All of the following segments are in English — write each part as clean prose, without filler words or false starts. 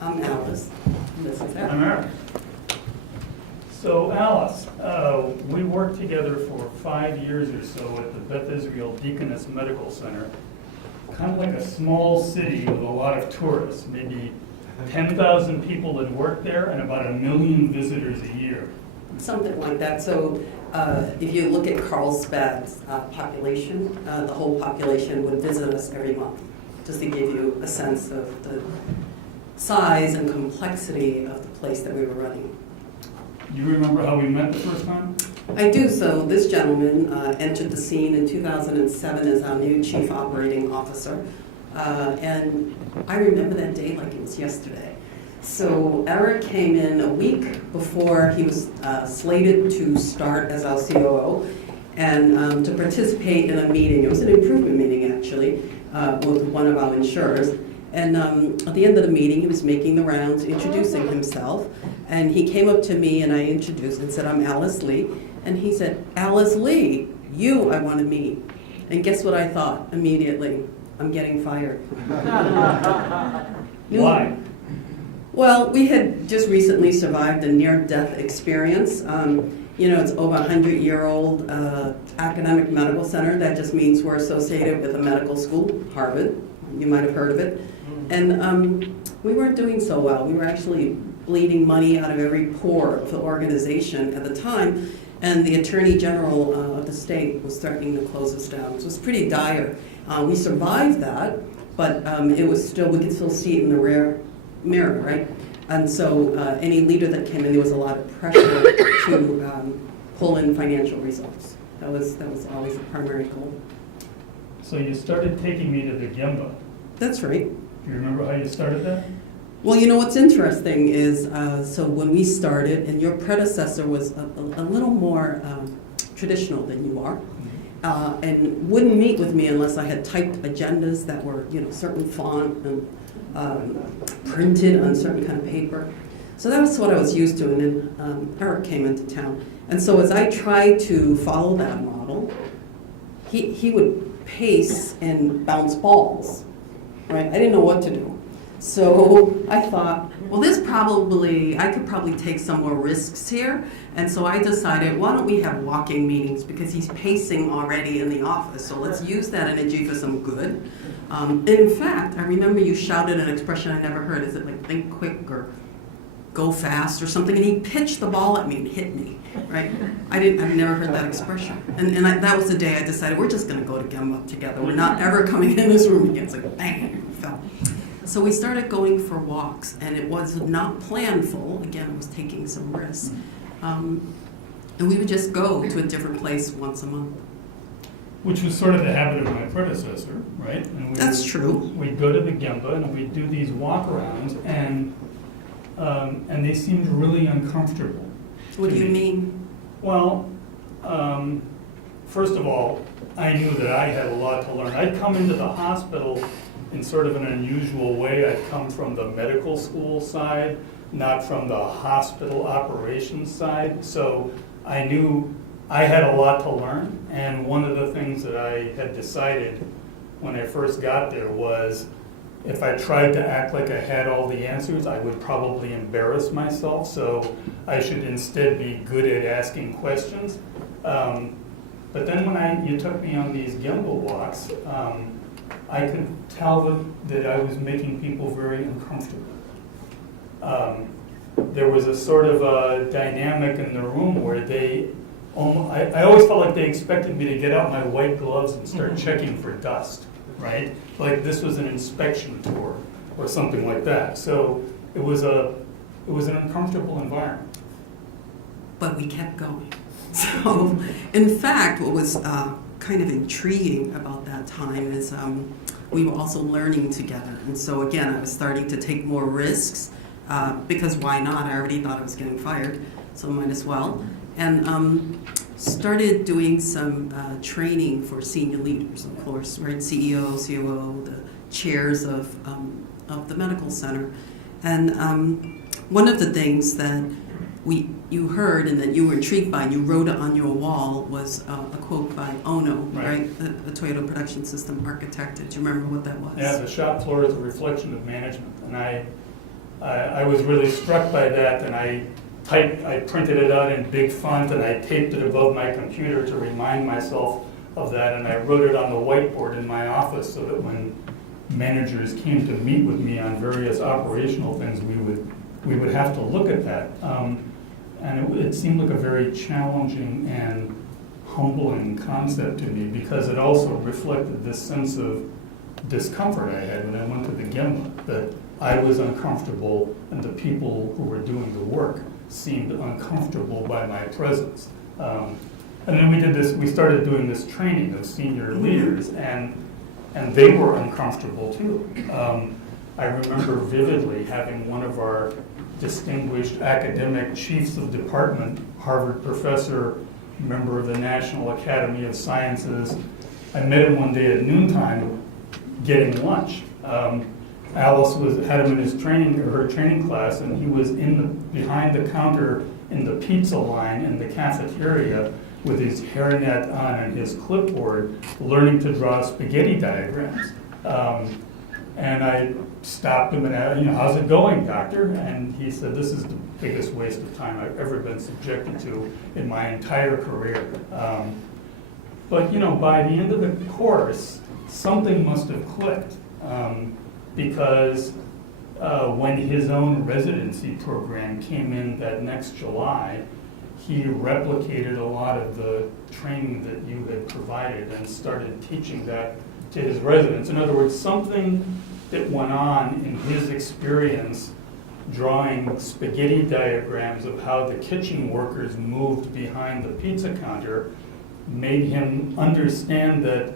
I'm Alice. This is I'm Eric. Eric. So Alice, we worked together for 5 years or so at the Beth Israel Deaconess Medical Center, kind of like a small city with a lot of tourists, maybe 10,000 people that work there and about 1 million visitors a year. Something like that. So if you look at Carlsbad's population, the whole population would visit us every month, just to give you a sense of the size and complexity of the place that we were running. You remember how we met the first time? I do. So this gentleman entered the scene in 2007 as our new chief operating officer. And I remember that day like it was yesterday. So Eric came in a week before he was slated to start as our COO and to participate in a meeting. It was an improvement meeting, actually, with one of our insurers. And at the end of the meeting, he was making the rounds, introducing himself. And he came up to me and I introduced and said, "I'm Alice Lee." And he said, "Alice Lee, you I want to meet." And guess what I thought immediately? I'm getting fired. Why? Well, we had just recently survived a near-death experience. It's over 100-year-old academic medical center. That just means we're associated with a medical school, Harvard. You might have heard of it. And we weren't doing so well. We were actually bleeding money out of every pore of the organization at the time. And the Attorney General of the state was threatening to close us down. So it was pretty dire. We survived that, but it was still, we could still see it in the rear mirror, right? And so any leader that came in, there was a lot of pressure to pull in financial results. That was always the primary goal. So you started taking me to the Gemba. That's right. Do you remember how you started that? Well, what's interesting is, so when we started, and your predecessor was a little more traditional than you are, and wouldn't meet with me unless I had typed agendas that were, certain font and printed on certain kind of paper. So that was what I was used to, and then Eric came into town. And so as I tried to follow that model, he would pace and bounce balls, right? I didn't know what to do. So I thought, well, I could probably take some more risks here. And so I decided, why don't we have walking meetings, because he's pacing already in the office. So let's use that energy for some good. And in fact, I remember you shouted an expression I never heard. Is it like think quick or go fast or something? And he pitched the ball at me and hit me, right? I've never heard that expression. And that was the day I decided we're just going to go to Gemba together. We're not ever coming in this room again. It's like, bang, it fell. So we started going for walks, and it was not planful. Again, I was taking some risks. And we would just go to a different place once a month. Which was sort of the habit of my predecessor, right? And That's true. We'd go to the Gemba and we'd do these walk-arounds, and they seemed really uncomfortable. What do you mean? Well, first of all, I knew that I had a lot to learn. I'd come into the hospital in sort of an unusual way. I'd come from the medical school side, not from the hospital operations side. So I knew I had a lot to learn. And one of the things that I had decided when I first got there was if I tried to act like I had all the answers, I would probably embarrass myself. So I should instead be good at asking questions. But then when you took me on these Gemba walks, I could tell that I was making people very uncomfortable. There was a sort of a dynamic in the room where I always felt like they expected me to get out my white gloves and start checking for dust, right? Like this was an inspection tour or something like that. So it was an uncomfortable environment. But we kept going. So, in fact, what was kind of intriguing about that time is we were also learning together. And so again, I was starting to take more risks because why not? I already thought I was getting fired, so might as well. And started doing some training for senior leaders, of course, right? CEO, COO, the chairs of the medical center. And one of the things that you heard and that you were intrigued by, and you wrote it on your wall, was a quote by Ono, right? The Toyota Production System architect. Do you remember what that was? Yeah, the shop floor is a reflection of management. And I was really struck by that, and I printed it out in big font, and I taped it above my computer to remind myself of that, and I wrote it on the whiteboard in my office so that when managers came to meet with me on various operational things, we would have to look at that. And it seemed like a very challenging and humbling concept to me, because it also reflected this sense of discomfort I had when I went to the Gemma, that I was uncomfortable and the people who were doing the work seemed uncomfortable by my presence. And then we started doing this training of senior leaders, and they were uncomfortable too. I remember vividly having one of our distinguished academic chiefs of department, Harvard professor, member of the National Academy of Sciences. I met him one day at noontime getting lunch. Alice had him in her training class, and he was behind the counter in the pizza line in the cafeteria with his hairnet on and his clipboard, learning to draw spaghetti diagrams. And I stopped him and asked, how's it going, doctor? And he said, this is the biggest waste of time I've ever been subjected to in my entire career. But by the end of the course, something must have clicked, because when his own residency program came in that next July, he replicated a lot of the training that you had provided and started teaching that to his residents. In other words, something that went on in his experience drawing spaghetti diagrams of how the kitchen workers moved behind the pizza counter made him understand that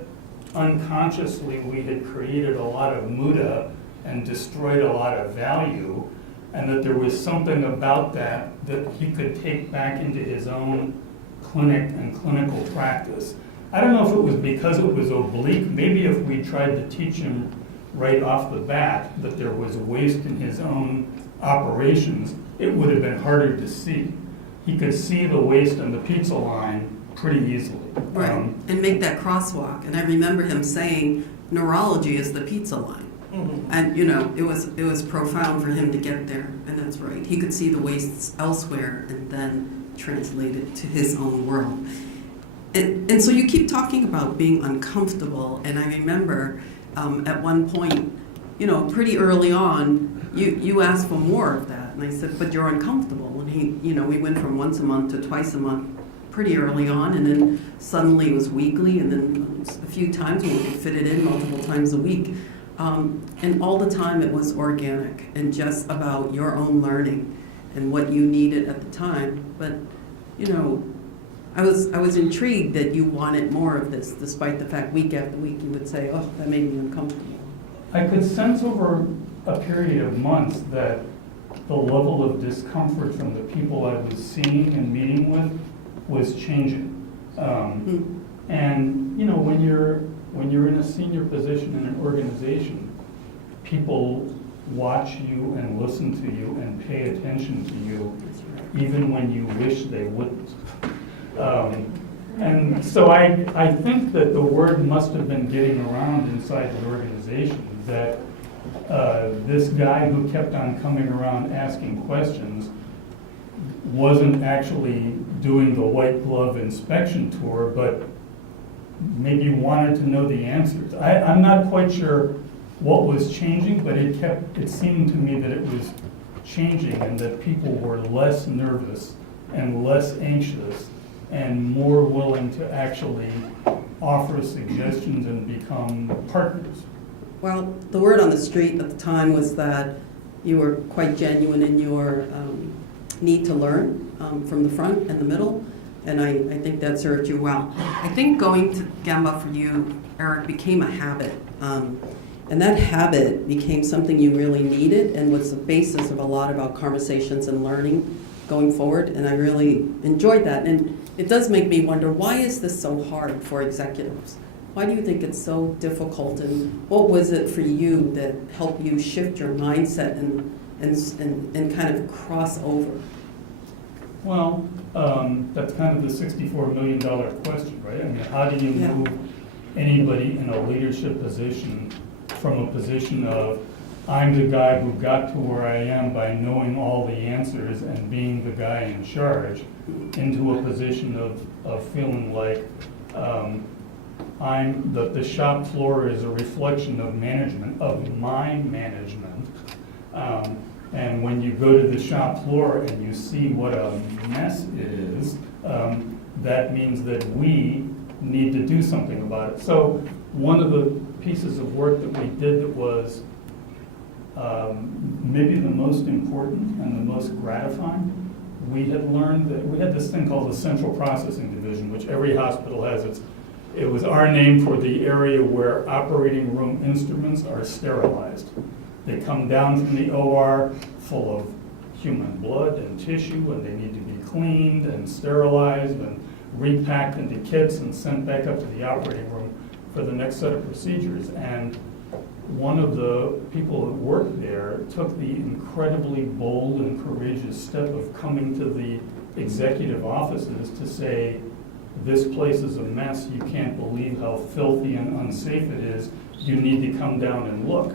unconsciously we had created a lot of muda and destroyed a lot of value, and that there was something about that he could take back into his own clinic and clinical practice. I don't know if it was because it was oblique. Maybe if we tried to teach him right off the bat that there was waste in his own operations, it would have been harder to see. He could see the waste on the pizza line pretty easily. Right, and make that crosswalk. And I remember him saying, neurology is the pizza line. Mm-hmm. And it was profound for him to get there, and that's right. He could see the wastes elsewhere and then translate it to his own world. And so you keep talking about being uncomfortable, and I remember at one point, pretty early on, you asked for more of that, and I said, but you're uncomfortable. And we went from once a month to twice a month pretty early on, and then suddenly it was weekly, and then a few times we could fit it in multiple times a week. And all the time it was organic and just about your own learning and what you needed at the time. But, I was intrigued that you wanted more of this, despite the fact week after week you would say, oh, that made me uncomfortable. I could sense over a period of months that the level of discomfort from the people I was seeing and meeting with was changing. And, when you're in a senior position in an organization, people watch you and listen to you and pay attention to you, even when you wish they wouldn't. And so I think that the word must have been getting around inside the organization that this guy who kept on coming around asking questions wasn't actually doing the white glove inspection tour, but maybe wanted to know the answers. I'm not quite sure what was changing, but it seemed to me that it was changing and that people were less nervous and less anxious and more willing to actually offer suggestions and become partners. Well, the word on the street at the time was that you were quite genuine in your need to learn from the front and the middle, and I think that served you well. I think going to Gemba for you, Eric, became a habit, and that habit became something you really needed and was the basis of a lot of our conversations and learning going forward, and I really enjoyed that. And it does make me wonder, why is this so hard for executives? Why do you think it's so difficult, and what was it for you that helped you shift your mindset and kind of cross over? Well, that's kind of the $64 million question, right? I mean, how do you move anybody in a leadership position from a position of I'm the guy who got to where I am by knowing all the answers and being the guy in charge, into a position of feeling like the shop floor is a reflection of management, of my management. And when you go to the shop floor and you see what a mess it is, that means that we need to do something about it. So one of the pieces of work that we did that was maybe the most important and the most gratifying, we had learned that we had this thing called the Central Processing Division, which every hospital has. It was our name for the area where operating room instruments are sterilized. They come down from the OR full of human blood and tissue, and they need to be cleaned and sterilized and repacked into kits and sent back up to the operating room for the next set of procedures. And one of the people that worked there took the incredibly bold and courageous step of coming to the executive offices to say, this place is a mess, you can't believe how filthy and unsafe it is, you need to come down and look.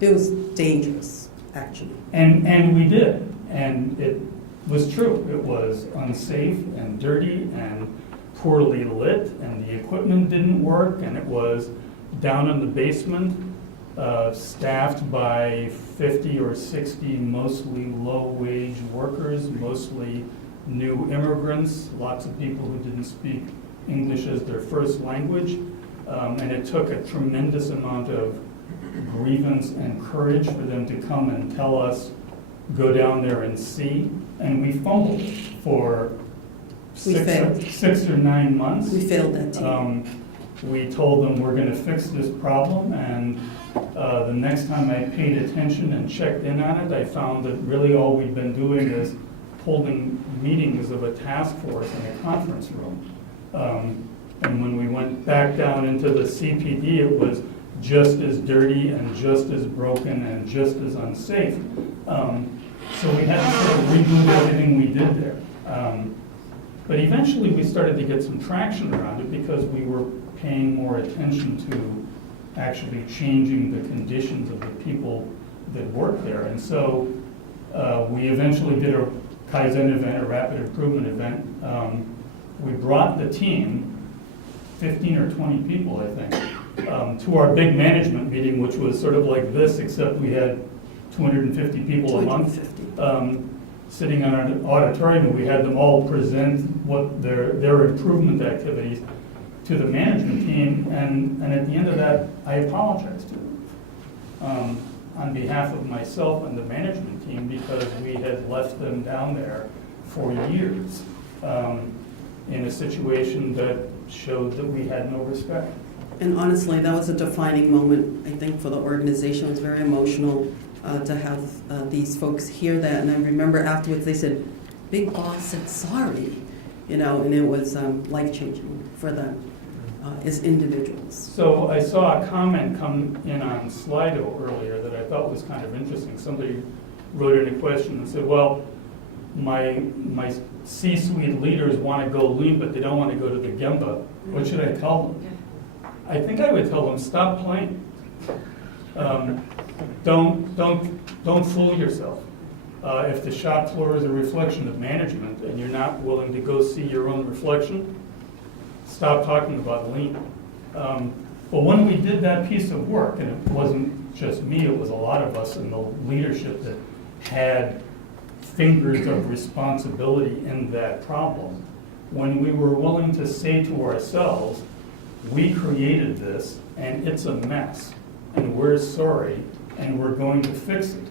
It was dangerous, actually. And we did, and it was true. It was unsafe and dirty and poorly lit, and the equipment didn't work, and it was down in the basement, staffed by 50 or 60 mostly low-wage workers, mostly new immigrants, lots of people who didn't speak English as their first language, and it took a tremendous amount of grievance and courage for them to come and tell us, go down there and see, and we fumbled for 6 or 9 months. We failed that team. We told them we're going to fix this problem, and the next time I paid attention and checked in on it, I found that really all we'd been doing is holding meetings of a task force in a conference room. And when we went back down into the CPD, it was just as dirty and just as broken and just as unsafe. So we had to sort of reboot everything we did there. But eventually we started to get some traction around it because we were paying more attention to actually changing the conditions of the people that work there. And so we eventually did a Kaizen event, a rapid improvement event. We brought the team, 15 or 20 people, I think, to our big management meeting, which was sort of like this, except we had 250 people a month sitting on an auditorium, and we had them all present what their improvement activities to the management team, and at the end of that, I apologized to them on behalf of myself and the management team, because we had left them down there for years in a situation that showed that we had no respect. And honestly, that was a defining moment, I think, for the organization. It was very emotional to have these folks hear that. And I remember afterwards they said, Big Boss said sorry, and it was life-changing for them as individuals. So I saw a comment come in on Slido earlier that I thought was kind of interesting. Somebody wrote in a question and said, well, my C-suite leaders want to go lean, but they don't want to go to the Gemba. What should I tell them? I think I would tell them, stop playing. Don't fool yourself. If the shop floor is a reflection of management and you're not willing to go see your own reflection, stop talking about lean. But when we did that piece of work, and it wasn't just me, it was a lot of us in the leadership that had fingers of responsibility in that problem, when we were willing to say to ourselves, we created this and it's a mess and we're sorry and we're going to fix it,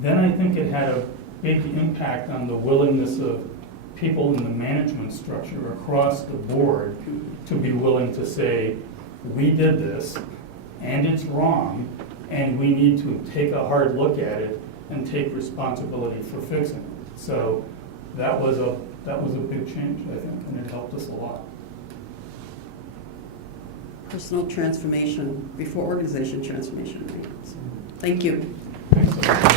then I think it had a big impact on the willingness of people in the management structure across the board to be willing to say, we did this and it's wrong and we need to take a hard look at it and take responsibility for fixing it. So that was a big change, I think, and it helped us a lot. Personal transformation before organization transformation. Right? So, thank you. Thanks.